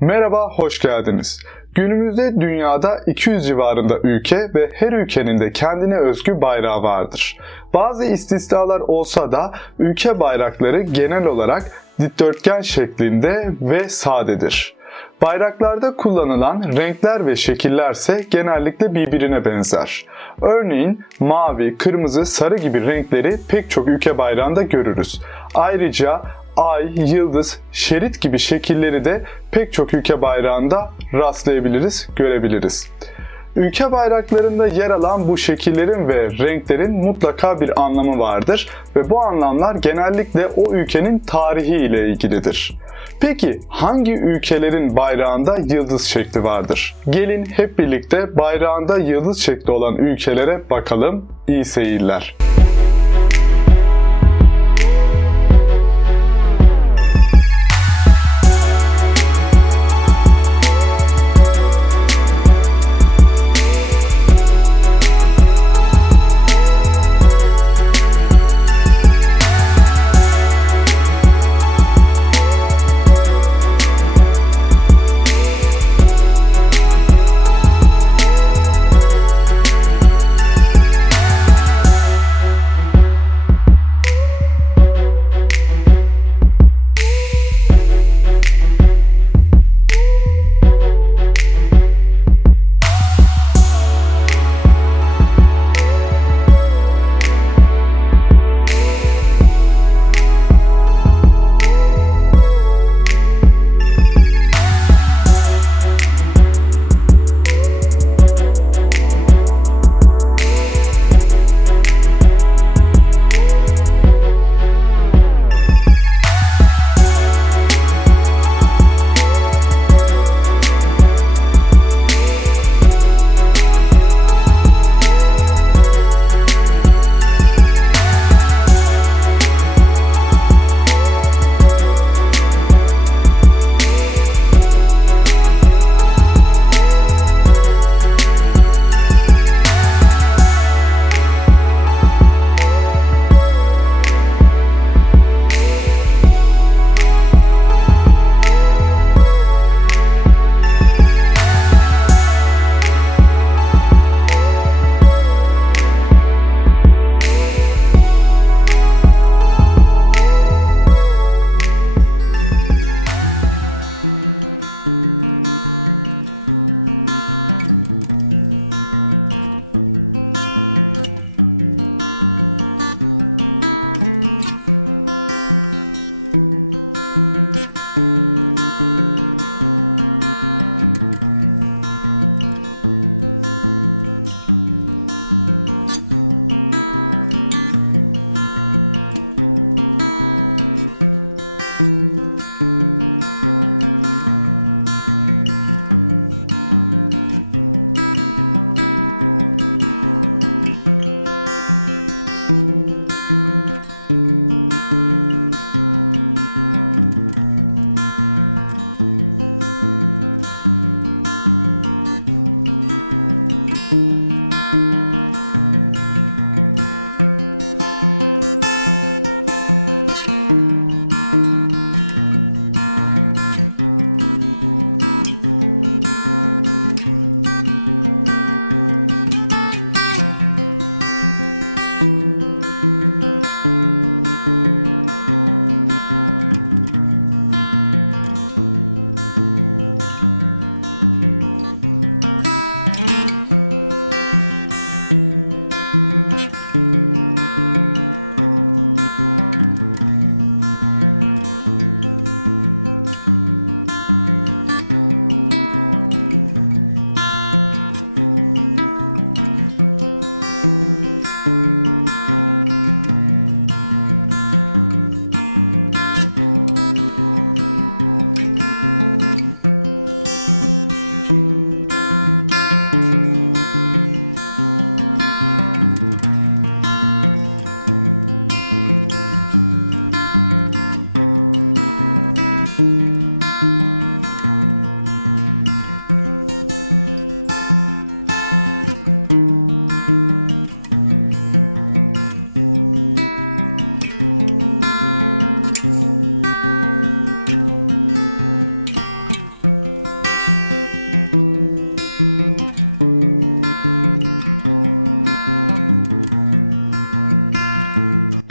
Merhaba, hoş geldiniz. Günümüzde dünyada 200 civarında ülke ve her ülkenin de kendine özgü bayrağı vardır. Bazı istisnalar olsa da ülke bayrakları genel olarak dikdörtgen şeklinde ve sadedir. Bayraklarda kullanılan renkler ve şekillerse genellikle birbirine benzer. Örneğin mavi, kırmızı, sarı gibi renkleri pek çok ülke bayrağında görürüz. Ayrıca ay, yıldız, şerit gibi şekilleri de pek çok ülke bayrağında rastlayabiliriz, görebiliriz. Ülke bayraklarında yer alan bu şekillerin ve renklerin mutlaka bir anlamı vardır ve bu anlamlar genellikle o ülkenin tarihi ile ilgilidir. Peki hangi ülkelerin bayrağında yıldız şekli vardır? Gelin hep birlikte bayrağında yıldız şekli olan ülkelere bakalım. İyi seyirler.